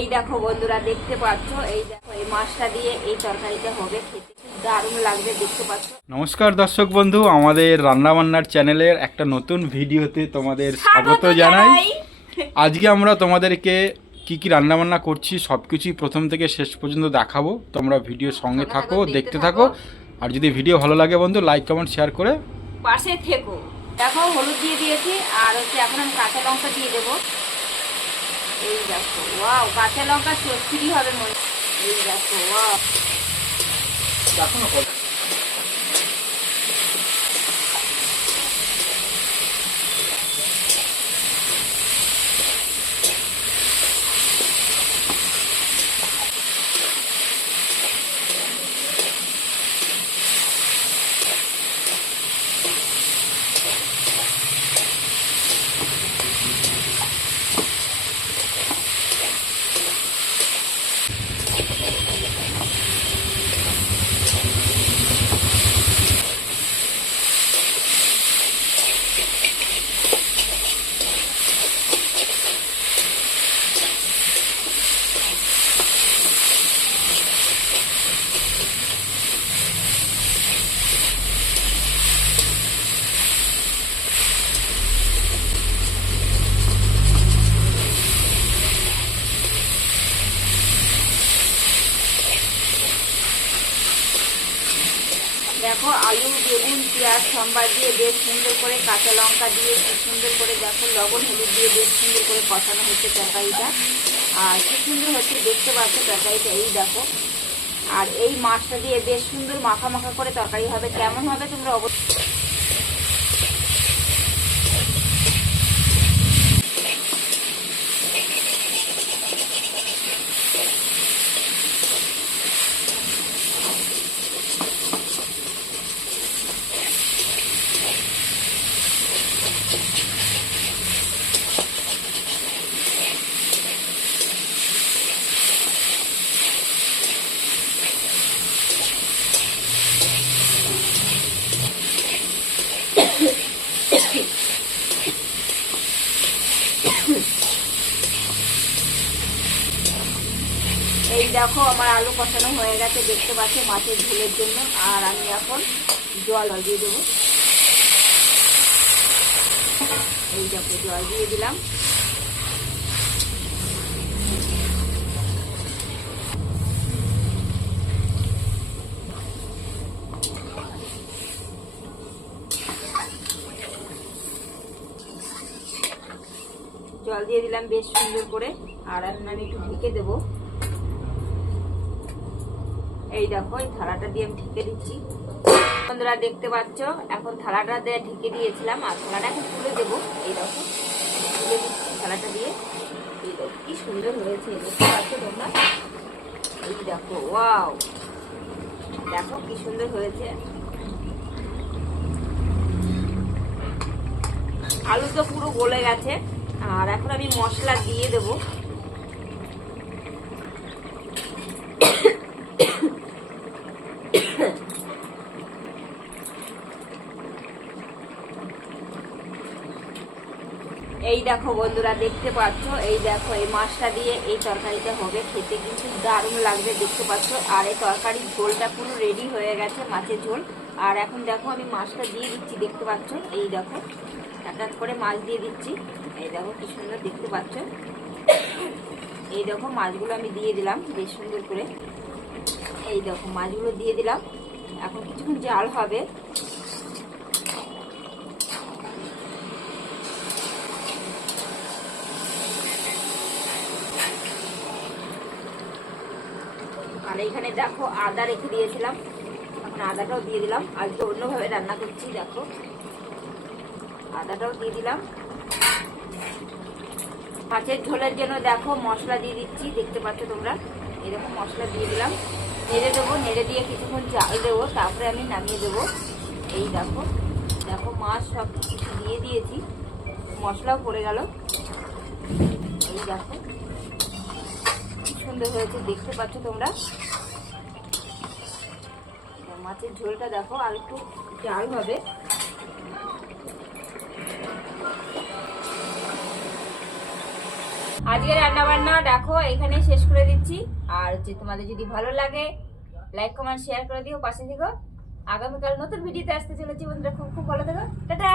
এই দেখো বন্ধুরা দেখতে পাচ্ছ, এই দেখো এই মাছটা দিয়ে এই তরকারিটা হবে, খেতে খুব দারুণ লাগবে, দেখতে পাচ্ছ। নমস্কার দর্শক বন্ধু, আমাদের রান্নাবান্নার চ্যানেলের একটা নতুন ভিডিওতে তোমাদের স্বাগত জানাই। আজকে আমরা তোমাদেরকে কি কি রান্নাবান্না করছি সব কিছুই প্রথম থেকে শেষ পর্যন্ত দেখাবো। তোমরা ভিডিও সঙ্গে থাকো, দেখতে থাকো। আর যদি ভিডিও ভালো লাগে বন্ধু, লাইক কমেন্ট শেয়ার করে পাশে থেকো। দেখো হলুদ দিয়ে দিয়েছি, আর হচ্ছে এখন আমি কাঁচা লঙ্কা দিয়ে দেবো। এই দেখো, ওয়াও, কাঁচা লঙ্কা চচ্চড়ি হবে মনে। এই দেখো, ওয়াও, দেখো না। দেখো আলু, বেগুন, পেঁয়াজ সম্বার দিয়ে বেশ সুন্দর করে, কাঁচা লঙ্কা দিয়ে খুব সুন্দর করে, দেখো লবণ হলুদ দিয়ে বেশ সুন্দর করে কষানো হচ্ছে তরকারিটা। আর খুব সুন্দর হচ্ছে, দেখতে পাচ্ছ তরকারিটা। এই দেখো, আর এই মাছটা দিয়ে বেশ সুন্দর মাখা মাখা করে তরকারি হবে। কেমন হবে তোমরা অবশ্যই। এই দেখো আমার আলু কষানো হয়ে গেছে, দেখতে পাচ্ছ, মাছের ঝোলের জন্য। আর আমি এখন জল দিয়ে দেবো। এই দেখো জল দিয়ে দিলাম। জল দিয়ে দিলাম বেশ সুন্দর করে। আর এখন আমি একটু ঢেকে দেবো। এই দেখো এই থালাটা দিয়ে আমি ঢেকে দিচ্ছি। বন্ধুরা দেখতে পাচ্ছ, এখন থালাটা দিয়ে ঢেকে দিয়েছিলাম, আর থালাটা এখন তুলে দেবো। এই দেখো তুলে দিচ্ছি থালাটা দিয়ে। এই দেখো কি সুন্দর হয়েছে, দেখতে পাচ্ছ তোমরা। এই দেখো, ওয়াও, দেখো কি সুন্দর হয়েছে। আলু তো পুরো গলে গেছে। আর এখন আমি মশলা দিয়ে দেবো। এই দেখো বন্ধুরা দেখতে পাচ্ছ, এই দেখো এই মাছটা দিয়ে এই তরকারিটা হবে, খেতে কিন্তু দারুণ লাগবে, দেখতে পাচ্ছ। আর এই তরকারির ঝোলটা পুরো রেডি হয়ে গেছে, মাছের ঝোল। আর এখন দেখো আমি মাছটা দিয়ে দিচ্ছি, দেখতে পাচ্ছ। এই দেখো এক এক করে মাছ দিয়ে দিচ্ছি। এই দেখো কি সুন্দর, দেখতে পাচ্ছ। এই দেখো মাছগুলো আমি দিয়ে দিলাম বেশ সুন্দর করে। এই দেখো মাছগুলো দিয়ে দিলাম। এখন কিছুক্ষণ জাল হবে। আর এইখানে দেখো আদা রেখে দিয়েছিলাম, এখন আদাটাও দিয়ে দিলাম। আজকে অন্যভাবে রান্না করছি, দেখো আদাটাও দিয়ে দিলাম। মাছের ঝোলের জন্য দেখো মশলা দিয়ে দিচ্ছি, দেখতে পাচ্ছ তোমরা। এরকম মশলা দিয়ে দিলাম, নেড়ে দেবো। নেড়ে দিয়ে কিছুক্ষণ জাল দেবো, তারপরে আমি নামিয়ে দেবো। এই দেখো, দেখো মাছ সব কিছু দিয়ে দিয়েছি, মশলাও পড়ে গেল। এই দেখো কি সুন্দর হয়েছে, দেখতে পাচ্ছ তোমরা। মাছের ঝোলটা দেখো আর একটু জাল হবে। আজকে রান্না বান্না দেখো এখানে শেষ করে দিচ্ছি। আর হচ্ছে তোমাদের যদি ভালো লাগে লাইক কমেন্ট শেয়ার করে দিও, পাশে থেকো। আগামীকাল নতুন ভিডিওতে আসতে চলেছি বন্ধুরা, খুব খুব ভালো থেকো, টাটা।